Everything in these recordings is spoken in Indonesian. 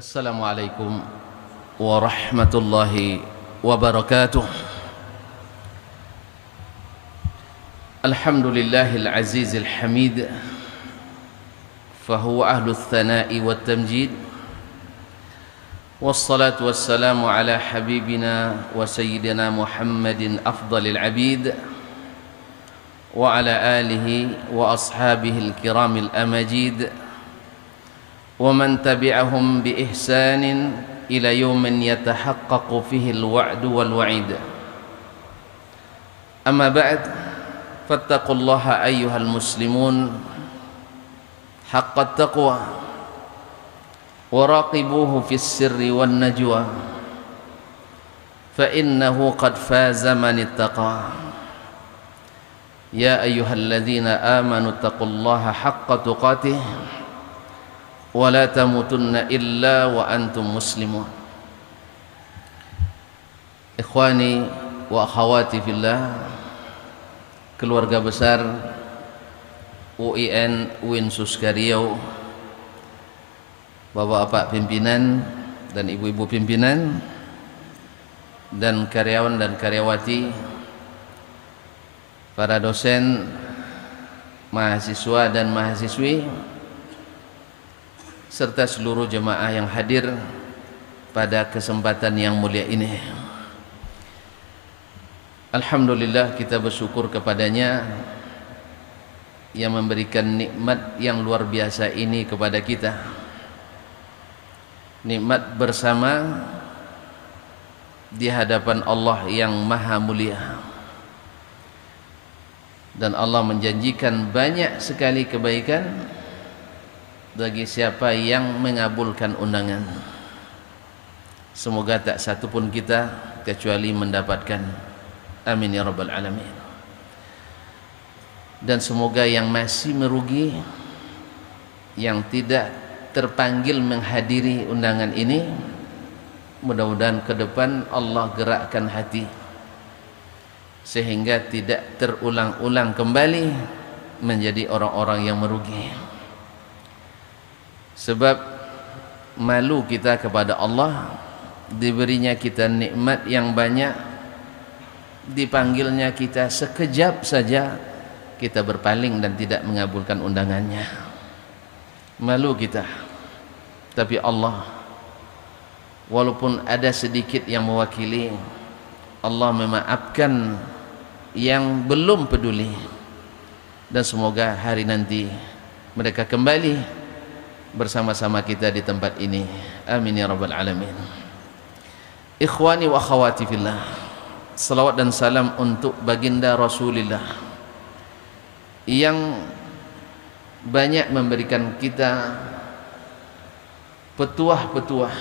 Assalamualaikum warahmatullahi wabarakatuh. Alhamdulillahil azizil hamid, fahuwa ahlul thana'i wat tamjid, wassalatu wassalamu ala habibina wa sayyidina Muhammadin afdalil abid wa ala alihi wa ashabihil kiramil amajid wa man tabi'ahum bi ihsanin ila yawmin yatahaqqaqu fihi al-wa'du wal wa'id. Amma ba'd, fattaqullaha ayyuhal muslimun haqqat taqwa wa raqibuhu fis sirri wan najwa fa innahu qad faza man ittaqa. Ya ayyuhalladzina amanu taqullaha haqqa tuqatih wa la tamutunna illa wa antum muslimun. Ikhwani wa akhawati fillah, keluarga besar UIN Winsus Riau, bapak-bapak pimpinan dan ibu-ibu pimpinan, dan karyawan dan karyawati, para dosen, mahasiswa dan mahasiswi, serta seluruh jemaah yang hadir pada kesempatan yang mulia ini. Alhamdulillah, kita bersyukur kepadanya yang memberikan nikmat yang luar biasa ini kepada kita. Nikmat bersama di hadapan Allah yang maha mulia. Dan Allah menjanjikan banyak sekali kebaikan bagi siapa yang mengabulkan undangan. Semoga tak satu pun kita kecuali mendapatkan. Amin ya rabbal alamin. Dan semoga yang masih merugi, yang tidak terpanggil menghadiri undangan ini, mudah-mudahan ke depan Allah gerakkan hati sehingga tidak terulang-ulang kembali menjadi orang-orang yang merugi. Sebab malu kita kepada Allah, diberinya kita nikmat yang banyak, dipanggilnya kita sekejap saja, kita berpaling dan tidak mengabulkan undangannya. Malu kita. Tapi Allah, walaupun ada sedikit yang mewakili, Allah memaafkan yang belum peduli. Dan semoga hari nanti mereka kembali bersama-sama kita di tempat ini. Amin ya rabbal alamin. Ikhwani wa akhawati fillah, salawat dan salam untuk baginda Rasulullah yang banyak memberikan kita petuah-petuah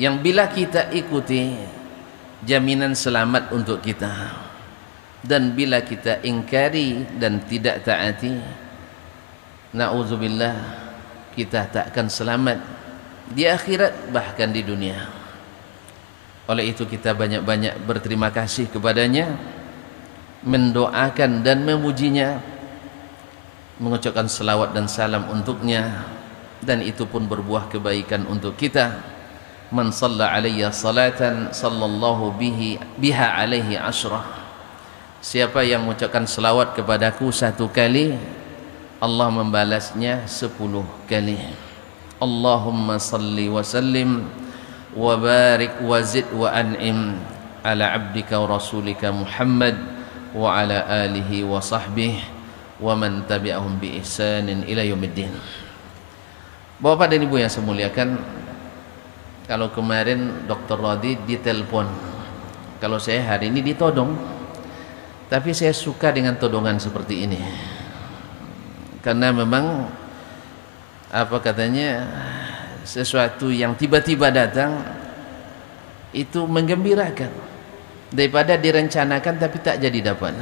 yang bila kita ikuti jaminan selamat untuk kita, dan bila kita ingkari dan tidak taati, na'udzubillah, kita tak akan selamat di akhirat bahkan di dunia. Oleh itu kita banyak-banyak berterima kasih kepadanya, mendoakan dan memujinya, mengucapkan selawat dan salam untuknya, dan itu pun berbuah kebaikan untuk kita. Man shalla alayya salatan sallallahu biha alaihi asyrah. Siapa yang mengucapkan selawat kepadaku satu kali, Allah membalasnya 10 kali. Allahumma salli wa sallim wa barik wa zid wa an'im ala abdika wa rasulika Muhammad wa ala alihi wa sahbihi wa man tabi'ahum bi ihsanin ila yaumiddin. Bapak dan Ibu yang saya muliakan, kalau kemarin Dr. Rodi ditelepon, kalau saya hari ini ditodong. Tapi saya suka dengan todongan seperti ini, karena memang apa katanya, sesuatu yang tiba-tiba datang itu menggembirakan daripada direncanakan tapi tak jadi dapat.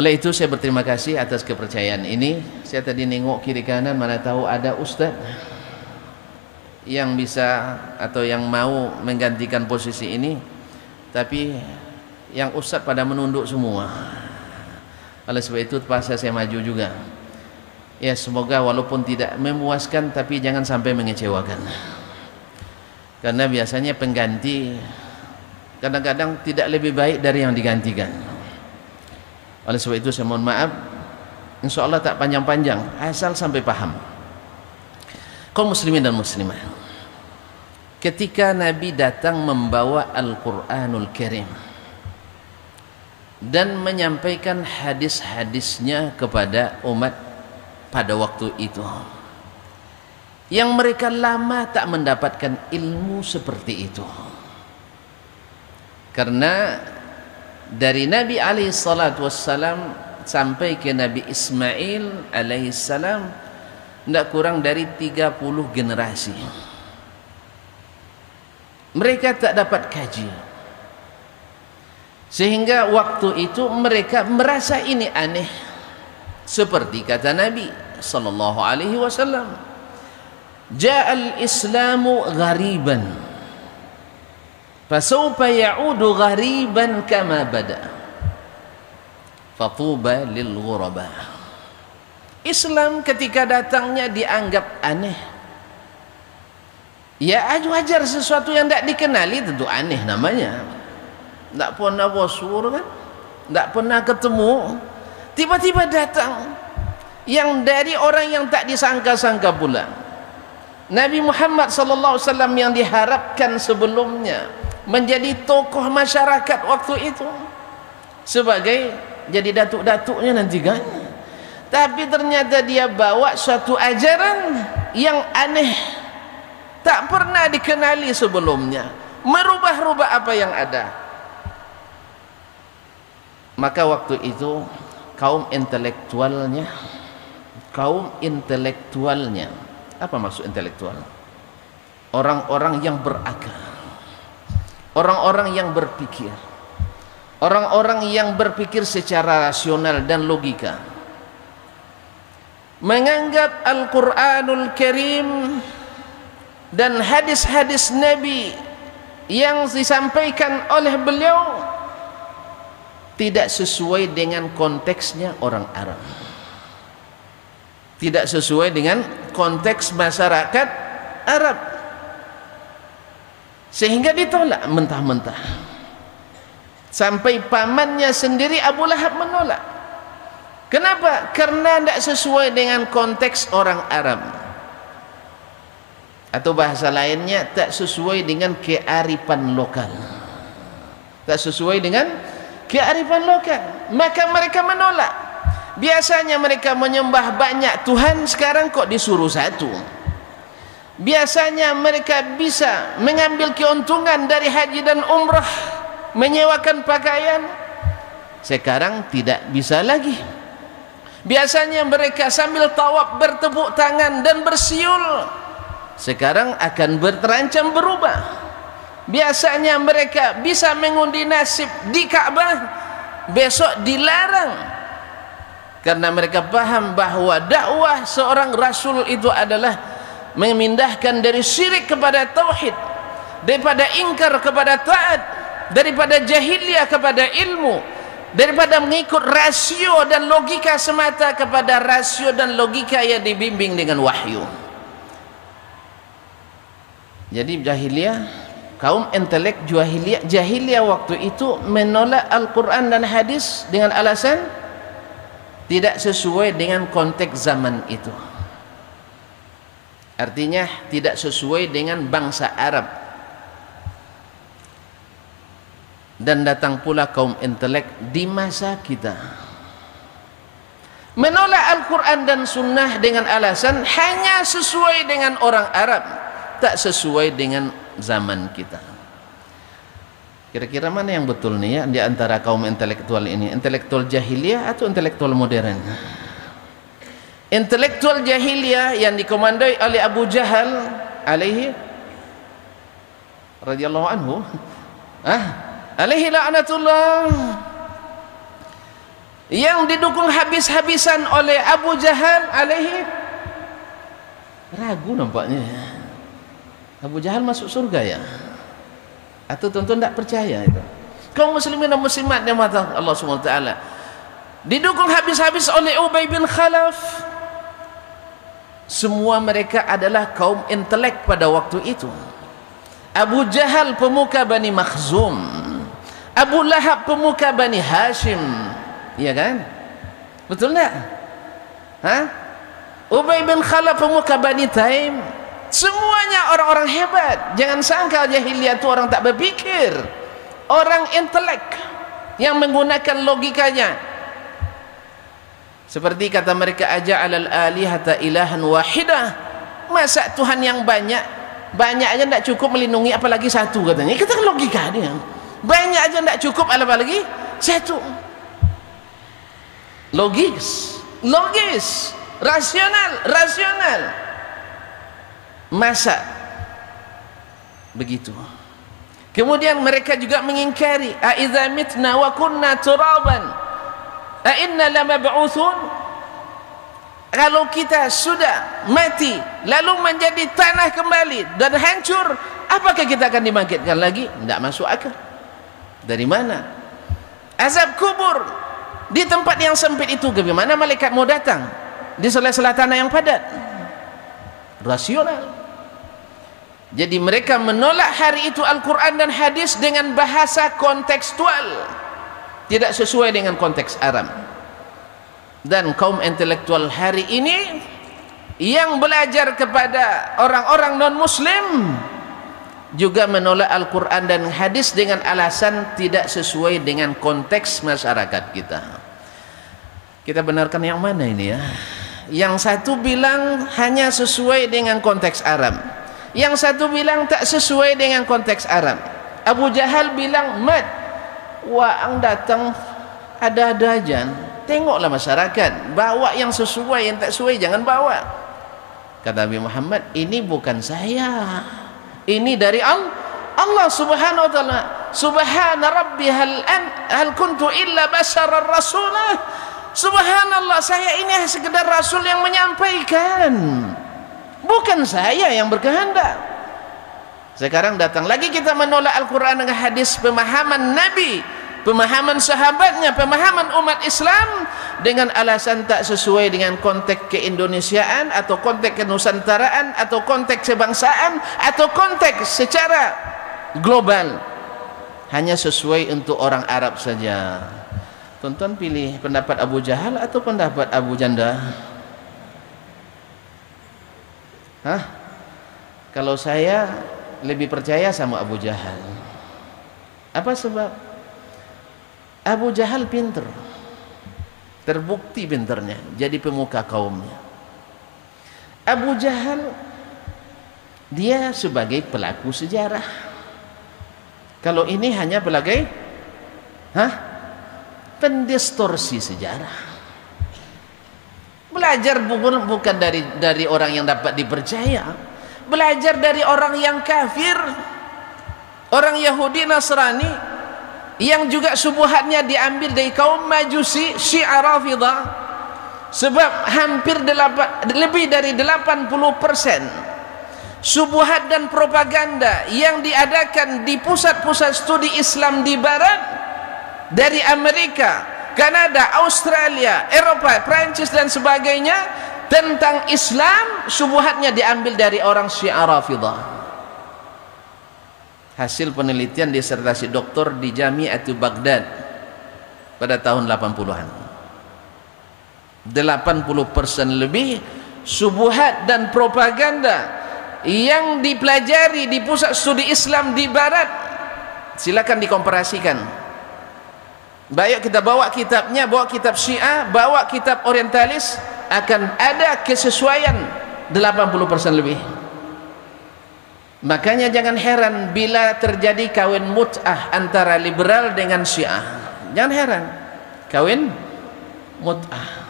Oleh itu saya berterima kasih atas kepercayaan ini. Saya tadi nengok kiri kanan, mana tahu ada ustaz yang bisa atau yang mau menggantikan posisi ini, tapi yang ustaz pada menunduk semua. Oleh sebab itu terpaksa saya maju juga. Ya semoga walaupun tidak memuaskan tapi jangan sampai mengecewakan. Karena biasanya pengganti kadang-kadang tidak lebih baik dari yang digantikan. Oleh sebab itu saya mohon maaf, insya Allah tak panjang-panjang, asal sampai paham. Kaum muslimin dan muslimah, ketika Nabi datang membawa Al-Quranul Karim dan menyampaikan hadis-hadisnya kepada umat pada waktu itu, yang mereka lama tak mendapatkan ilmu seperti itu, karena dari Nabi alaihi salatu wassalam sampai ke Nabi Ismail alaihi salam tidak kurang dari 30 generasi. Mereka tak dapat kaji, sehingga waktu itu mereka merasa ini aneh. Seperti kata Nabi sallallahu alaihi wasallam, ja'al islamu ghariban fasawfa ya'udu ghariban kama bada fatuba lil ghuraba. Islam ketika datangnya dianggap aneh. Ya wajar, sesuatu yang tidak dikenali tentu aneh namanya. Tidak pernah bosur kan, tidak pernah ketemu, tiba-tiba datang yang dari orang yang tak disangka-sangka pula. Nabi Muhammad sallallahu alaihi wasallam yang diharapkan sebelumnya menjadi tokoh masyarakat waktu itu, sebagai jadi datuk-datuknya nanti kan. Tapi ternyata dia bawa suatu ajaran yang aneh, tak pernah dikenali sebelumnya, merubah-rubah apa yang ada. Maka waktu itu kaum intelektualnya, apa maksud intelektual? Orang-orang yang berakal, orang-orang yang berpikir, orang-orang yang berpikir secara rasional dan logika, menganggap Al-Quranul Karim dan hadis-hadis Nabi yang disampaikan oleh beliau tidak sesuai dengan konteksnya orang Arab, tidak sesuai dengan konteks masyarakat Arab, sehingga ditolak mentah-mentah. Sampai pamannya sendiri Abu Lahab menolak. Kenapa? Karena tidak sesuai dengan konteks orang Arab, atau bahasa lainnya tak sesuai dengan kearifan lokal, tak sesuai dengan kearifan lokal. Maka mereka menolak. Biasanya mereka menyembah banyak Tuhan, sekarang kok disuruh satu. Biasanya mereka bisa mengambil keuntungan dari haji dan umrah, menyewakan pakaian, sekarang tidak bisa lagi. Biasanya mereka sambil tawaf bertepuk tangan dan bersiul, sekarang akan terancam berubah. Biasanya mereka bisa mengundi nasib di Ka'bah, besok dilarang, karena mereka paham bahwa dakwah seorang rasul itu adalah memindahkan dari syirik kepada tauhid, daripada ingkar kepada taat, daripada jahiliyah kepada ilmu, daripada mengikut rasio dan logika semata kepada rasio dan logika yang dibimbing dengan wahyu. Jadi jahiliyah, kaum intelek jahiliyah waktu itu menolak Al-Quran dan hadis dengan alasan tidak sesuai dengan konteks zaman itu. Artinya tidak sesuai dengan bangsa Arab. Dan datang pula kaum intelek di masa kita menolak Al-Quran dan Sunnah dengan alasan hanya sesuai dengan orang Arab, tak sesuai dengan zaman kita. Kira-kira mana yang betul nih ya di antara kaum intelektual ini? Intelektual jahiliyah atau intelektual modern? Intelektual jahiliyah yang dikomandoi oleh Abu Jahal alaihi radhiyallahu anhu, alaihi la'natullah, yang didukung habis-habisan oleh Abu Jahal alaihi, ragu nampaknya Abu Jahal masuk surga ya, atau tuan-tuan tidak percaya itu? Kaum muslimin dan muslimat yang mata Allah SWT didukung habis-habis oleh Ubay bin Khalaf, Semua mereka adalah kaum intelek pada waktu itu. Abu Jahal pemuka Bani Makhzum, Abu Lahab pemuka Bani Hashim, iya kan? Betul tak? Hah? Ubay bin Khalaf pemuka Bani Taim. Semuanya orang-orang hebat. Jangan sangka jahiliyah itu orang tak berpikir. Orang intelek yang menggunakan logikanya. Seperti kata mereka, aja'alal alihata ilahan wahidah. Masa Tuhan yang banyak aja tidak cukup melindungi, apalagi satu katanya. Kita logika dia. Banyak aja tidak cukup, apalagi satu. Logis, rasional. Masa begitu? Kemudian mereka juga mengingkari, a idza mitna wa kunna turaban a inna lamab'utsun. Kalau kita sudah mati lalu menjadi tanah kembali dan hancur, apakah kita akan dibangkitkan lagi? Tidak masuk akal. Dari mana? Azab kubur di tempat yang sempit itu, bagaimana malaikat mau datang di sela-sela tanah yang padat? Rasional. Jadi mereka menolak hari itu Al-Quran dan hadis dengan bahasa kontekstual, tidak sesuai dengan konteks Arab. Dan kaum intelektual hari ini yang belajar kepada orang-orang non-muslim juga menolak Al-Quran dan hadis dengan alasan tidak sesuai dengan konteks masyarakat kita. Kita benarkan yang mana ini ya? Yang satu bilang hanya sesuai dengan konteks Arab, yang satu bilang tak sesuai dengan konteks Arab. Abu Jahal bilang mat, wah ang datang ada-ada aja. Tengoklah masyarakat, bawa yang sesuai, yang tak sesuai jangan bawa. Kata Nabi Muhammad, ini bukan saya, ini dari Allah Subhanahu wa taala. Subhana rabbi hal kuntu illa basharar rasulah. Subhanallah, saya ini sekedar rasul yang menyampaikan, bukan saya yang berkehendak. Sekarang datang lagi kita menolak Al-Quran dengan hadis, pemahaman Nabi, pemahaman sahabatnya, pemahaman umat Islam, dengan alasan tak sesuai dengan konteks keindonesiaan atau konteks kenusantaraan atau konteks kebangsaan atau konteks secara global, hanya sesuai untuk orang Arab saja. Tonton pilih pendapat Abu Jahal atau pendapat Abu Janda? Hah? Kalau saya lebih percaya sama Abu Jahal. Apa sebab? Abu Jahal pinter, terbukti pinternya, jadi pemuka kaumnya. Abu Jahal dia sebagai pelaku sejarah. Kalau ini hanya sebagai pendistorsi sejarah. Belajar bukan dari orang yang dapat dipercaya, belajar dari orang yang kafir, orang Yahudi Nasrani, yang juga subuhatnya diambil dari kaum Majusi, Syiah Rafidah. Sebab hampir lebih dari 80% subuhat dan propaganda yang diadakan di pusat-pusat studi Islam di barat, dari Amerika, Kanada, Australia, Eropa, Prancis dan sebagainya, tentang Islam, subuhatnya diambil dari orang Syiah Rafidah. Hasil penelitian disertasi doktor di Jami'atu Baghdad pada tahun 80-an. 80% lebih subuhat dan propaganda yang dipelajari di pusat studi Islam di barat. Silakan dikomparasikan. Baik kita bawa kitabnya, bawa kitab Syiah, bawa kitab orientalis, akan ada kesesuaian 80% lebih. Makanya jangan heran bila terjadi kawin mut'ah antara liberal dengan Syiah. Jangan heran, kawin mut'ah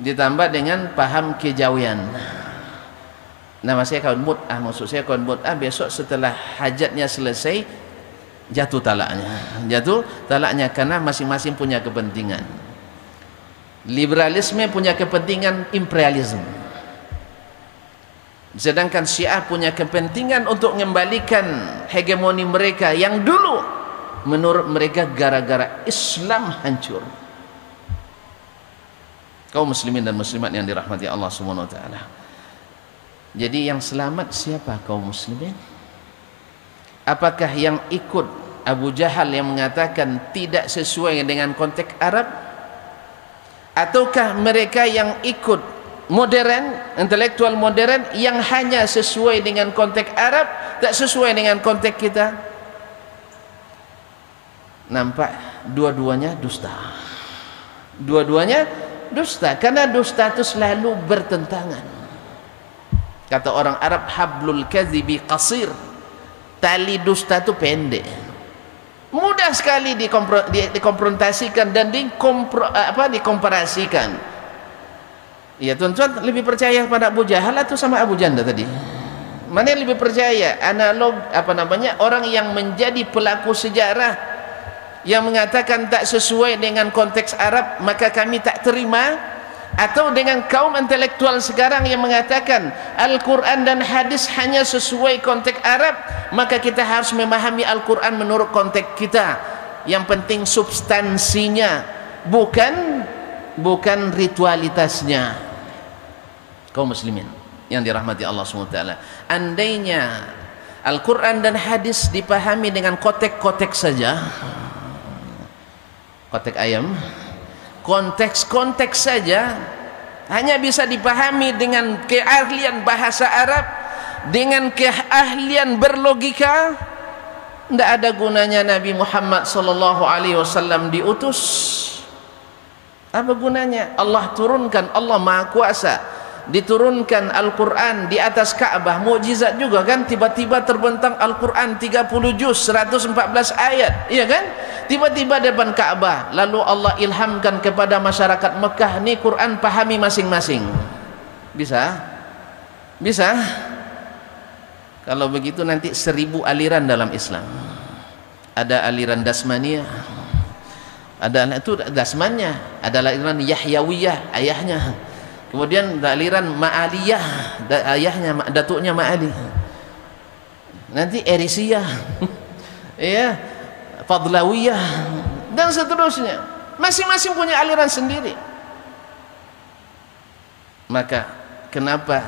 ditambah dengan paham kejawian. Nama saya kawin mut'ah, maksud saya kawin mut'ah besok setelah hajatnya selesai jatuh talaknya karena masing-masing punya kepentingan. Liberalisme punya kepentingan imperialisme, sedangkan Syiah punya kepentingan untuk mengembalikan hegemoni mereka yang dulu menurut mereka gara-gara Islam hancur. Kaum muslimin dan muslimat yang dirahmati Allah Subhanahu wa taala, Jadi yang selamat siapa kaum muslimin? Apakah yang ikut Abu Jahal yang mengatakan tidak sesuai dengan konteks Arab, ataukah mereka yang ikut modern, intelektual modern yang hanya sesuai dengan konteks Arab, tak sesuai dengan konteks kita? Nampak dua-duanya dusta. Dua-duanya dusta, karena dusta itu selalu bertentangan. Kata orang Arab, hablul kadhibi qasir, tali dusta itu pendek, mudah sekali dikonfrontasikan dan dikomparasikan. Ya tuan-tuan, lebih percaya pada Abu Jahal atau sama Abu Janda tadi? Mana yang lebih percaya? Analog orang yang menjadi pelaku sejarah yang mengatakan tak sesuai dengan konteks Arab maka kami tak terima, atau dengan kaum intelektual sekarang yang mengatakan Al-Quran dan hadis hanya sesuai konteks Arab, maka kita harus memahami Al-Quran menurut konteks kita. Yang penting substansinya, bukan ritualitasnya. Kaum muslimin yang dirahmati Allah SWT, andainya Al-Quran dan hadis dipahami dengan konteks-konteks saja, konteks ayam, konteks-konteks saja, hanya bisa dipahami dengan keahlian bahasa Arab, dengan keahlian berlogika, tidak ada gunanya Nabi Muhammad SAW diutus. Apa gunanya? Allah turunkan, Allah Maha Kuasa, diturunkan Al-Quran di atas Ka'bah, mukjizat juga kan, tiba-tiba terbentang Al-Quran 30 juz 114 ayat, iya kan, tiba-tiba depan Ka'bah, lalu Allah ilhamkan kepada masyarakat Mekah, ni Quran pahami masing-masing. Bisa? Bisa? Kalau begitu nanti 1000 aliran dalam Islam. Ada aliran Dasmaniyah, ada itu Dasmannya, ada aliran Yahyawiyah, ayahnya. Kemudian aliran Ma'aliyah, ayahnya, datuknya Ma'ali. Nanti Erisiyah, ya, Fadlawiyah, dan seterusnya. Masing-masing punya aliran sendiri. Maka kenapa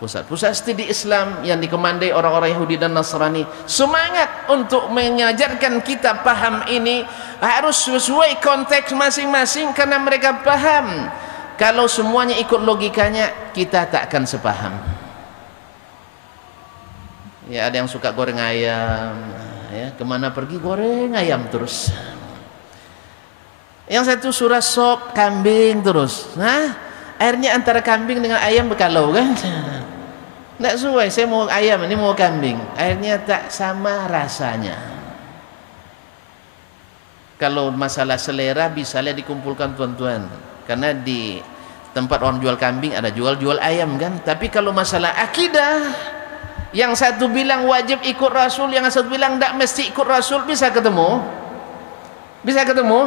pusat-pusat studi Islam yang dikomandai orang-orang Yahudi dan Nasrani semangat untuk mengajarkan kita paham ini harus sesuai konteks masing-masing, karena mereka paham kalau semuanya ikut logikanya kita tak akan sepaham. Ya, ada yang suka goreng ayam, ya, kemana pergi goreng ayam terus. Yang satu surah sop kambing terus. Nah, akhirnya antara kambing dengan ayam berkalau kan? Tidak sesuai, saya mau ayam, ini mau kambing. Akhirnya tak sama rasanya. Kalau masalah selera bisa dikumpulkan tuan-tuan, karena di tempat orang jual kambing ada jual ayam kan. Tapi kalau masalah akidah, yang satu bilang wajib ikut Rasul, yang satu bilang tak mesti ikut Rasul, bisa ketemu? Bisa ketemu?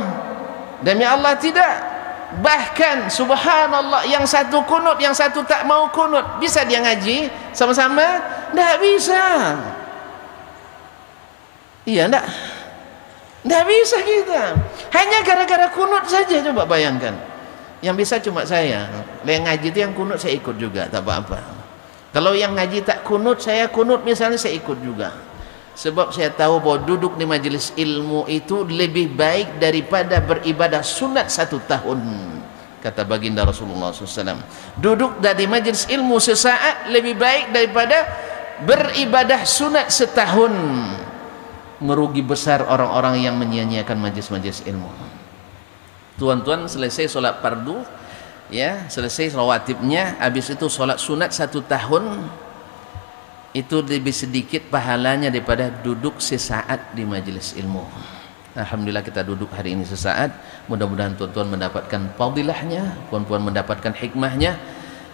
Demi Allah tidak. Bahkan subhanallah, yang satu kunut, yang satu tak mau kunut, bisa dia ngaji sama-sama? Tak bisa. Iya tak? Tak bisa kita. Hanya gara-gara kunut saja, coba bayangkan. Yang bisa cuma saya. Yang ngaji itu yang kunut saya ikut juga, tak apa-apa. Kalau yang ngaji tak kunut, saya kunut misalnya, saya ikut juga. Sebab saya tahu bahwa duduk di majelis ilmu itu lebih baik daripada beribadah sunat 1 tahun. Kata baginda Rasulullah SAW, duduk dari majelis ilmu sesaat lebih baik daripada beribadah sunat setahun. Merugi besar orang-orang yang menyia-nyiakan majelis-majelis ilmu. Tuan-tuan selesai solat fardu, ya, selesai rawatibnya, habis itu solat sunat 1 tahun, itu lebih sedikit pahalanya daripada duduk sesaat di majelis ilmu. Alhamdulillah kita duduk hari ini sesaat. Mudah-mudahan tuan-tuan mendapatkan fadilahnya, puan-puan mendapatkan hikmahnya.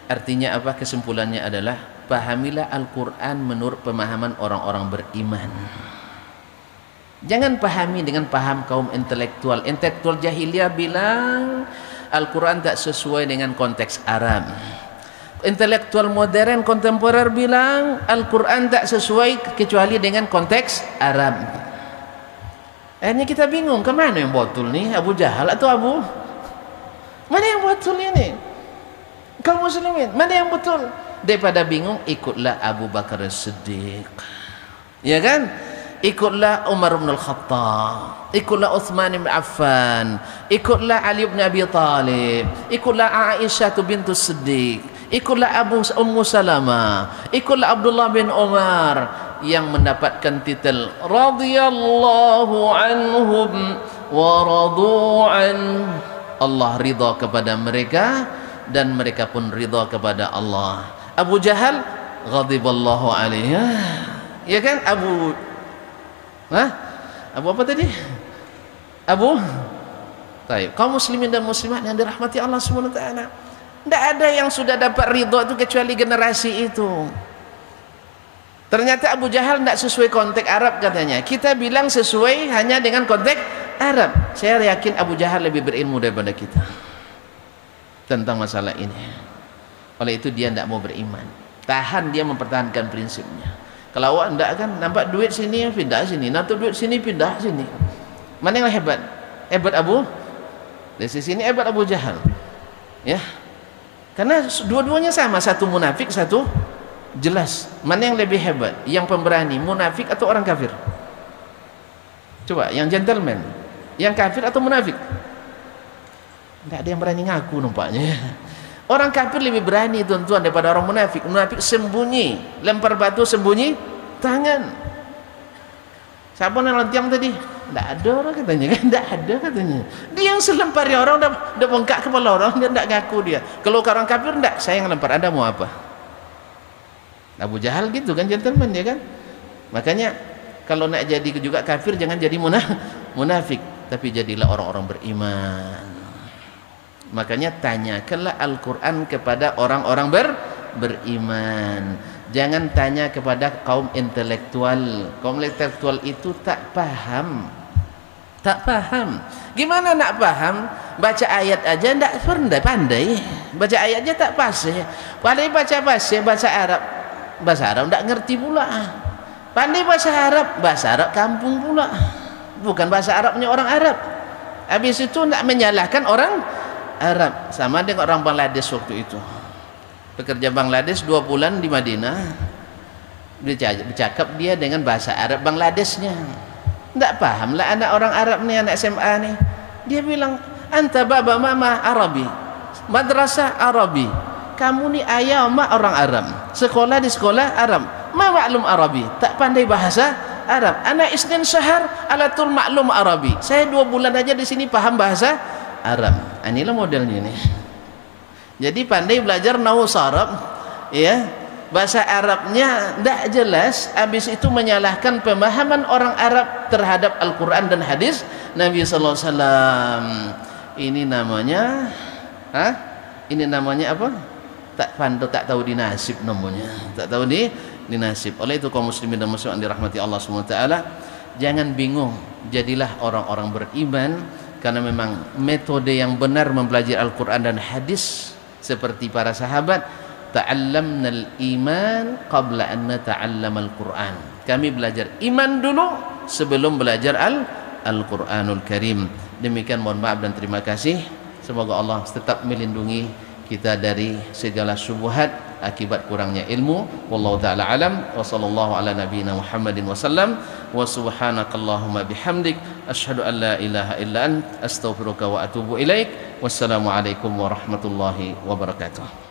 Artinya apa? Kesimpulannya adalah pahamilah Al-Quran menurut pemahaman orang-orang beriman. Jangan pahami dengan paham kaum intelektual. Intelektual jahiliyah bilang Al-Quran tak sesuai dengan konteks Arab. Intelektual modern kontemporer bilang Al-Quran tak sesuai kecuali dengan konteks Arab. Akhirnya kita bingung, kemana yang betul nih? Abu Jahal atau Mana yang betul ini? Kaum muslimin, mana yang betul? Daripada bingung, ikutlah Abu Bakar As-Siddiq. Ya kan? Ikutlah Umar bin Al-Khattab, ikutlah Uthman bin Affan, ikutlah Ali bin Abi Talib, ikutlah Aisyah bintu Siddiq, ikutlah Ummu Salamah, ikutlah Abdullah bin Umar yang mendapatkan titel radhiyallahu anhum wa radu an. Allah ridha kepada mereka dan mereka pun ridha kepada Allah. Abu Jahal ghadiballahu alaihi. Ya kan? Abu apa tadi? Baik, kaum muslimin dan muslimat yang dirahmati Allah Subhanahu wa taala. Tidak ada yang sudah dapat ridha itu kecuali generasi itu. Ternyata Abu Jahal tidak sesuai konteks Arab katanya. Kita bilang sesuai hanya dengan konteks Arab. Saya yakin Abu Jahal lebih berilmu daripada kita tentang masalah ini. Oleh itu dia tidak mau beriman. Tahan dia mempertahankan prinsipnya. Kalau awak enggak kan, nampak duit sini pindah sini, nampak duit sini pindah sini. Mana yang hebat? Hebat Abu? Dari sisi ini hebat Abu Jahal. Ya. Karena dua-duanya sama, satu munafik, satu jelas. Mana yang lebih hebat? Yang pemberani, munafik atau orang kafir? Coba, yang gentleman, yang kafir atau munafik? Enggak ada yang berani ngaku nampaknya. Orang kafir lebih berani tuan-tuan daripada orang munafik. Munafik sembunyi, lempar batu sembunyi tangan. Siapa yang lentiang tadi? Tidak ada orang katanya kan, tidak ada katanya. Dia yang selempari orang, dah bengkak kepala orang, dia tidak ngaku dia. Kalau orang kafir tidak, saya yang lempar, Anda mau apa? Abu Jahal gitu kan, gentleman dia kan. Makanya kalau nak jadi juga kafir jangan jadi munafik, tapi jadilah orang-orang beriman. Makanya tanyakanlah Al-Quran kepada orang-orang beriman. Jangan tanya kepada kaum intelektual. Kaum intelektual itu tak paham. Tak paham. Gimana nak paham? Baca ayat aja tidak pandai. Baca ayat aja tak fasih. Pandai baca fasih, bahasa Arab. Bahasa Arab tidak ngerti pula. Pandai bahasa Arab kampung pula. Bukan bahasa Arabnya orang Arab. Habis itu tidak menyalahkan orang Arab. Sama dengan orang Bangladesh waktu itu. Pekerja Bangladesh 2 bulan di Madinah, bercakap dia dengan bahasa Arab Bangladeshnya. Tidak paham lah anak orang Arab nih, anak SMA nih. Dia bilang, anta baba mama Arabi, madrasah Arabi. Kamu ni ayah mak orang Arab, sekolah di sekolah Arab, ma maklum Arabi, tak pandai bahasa Arab. Anak Isnin syahar alatul maklum Arabi. Saya 2 bulan aja di sini paham bahasa Arab. Inilah modelnya nih. Jadi pandai belajar nahu Arab, ya, bahasa Arabnya tidak jelas. Habis itu menyalahkan pemahaman orang Arab terhadap Al-Quran dan hadis Nabi Sallallahu Alaihi Wasallam. Ini namanya, ini namanya apa? Tak tahu dinasib namanya. Tak tahu dinasib. Oleh itu kaum muslimin dan muslimat yang dirahmati Allah Subhanahu wa taala, jangan bingung, jadilah orang-orang beriman. Karena memang metode yang benar mempelajari Al-Quran dan hadis seperti para sahabat, ta'allamnal iman qabla an nata'allamal Quran. Kami belajar iman dulu sebelum belajar Al-Quranul Karim. Demikian, mohon maaf dan terima kasih. Semoga Allah tetap melindungi kita dari segala syubhat akibat kurangnya ilmu. Wallahu taala alam wa sallallahu ala nabiyyina Muhammadin wasallam wa subhanakallahumma bihamdik asyhadu an la ilaha illa ant astaghfiruka wa atubu ilaik. Wassalamu alaikum warahmatullahi wabarakatuh.